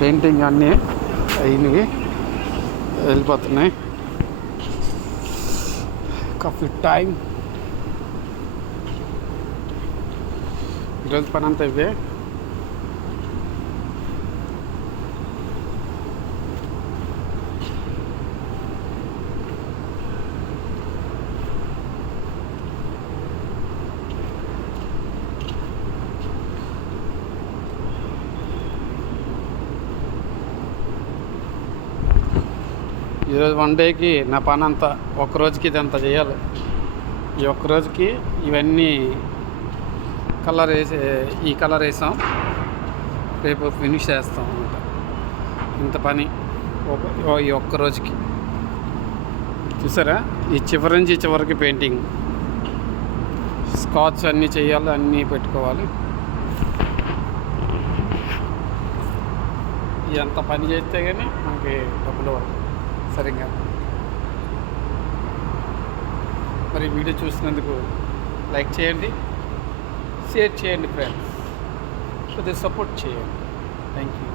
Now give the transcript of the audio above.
Painting అన్నీ అయినవి వెళ్ళిపోతున్నాయి. Coffee time. ఈరోజు పని అంతా ఇవే. ఈరోజు 1 డేకి నా పని అంతా, ఒక్కరోజుకి ఇదంతా చేయాలి. ఈ ఒక్కరోజుకి ఇవన్నీ కలర్ ఈ కలర్ వేసాం, రేపు ఫినిష్ చేస్తాం అన్నమాట. ఇంత పని ఈ ఒక్కరోజుకి. చూసారా, ఈ చివరి నుంచి చివరికి పెయింటింగ్, స్కాచ్ అన్నీ చేయాలి, అన్నీ పెట్టుకోవాలి. ఎంత పని చేస్తే కానీ మనకి డబ్బులు సరిగ్గా. మరి వీడియో చూసినందుకు లైక్ చేయండి, షేర్ చేయండి ఫ్రెండ్స్, కొద్దిగా సపోర్ట్ చేయండి. Thank you.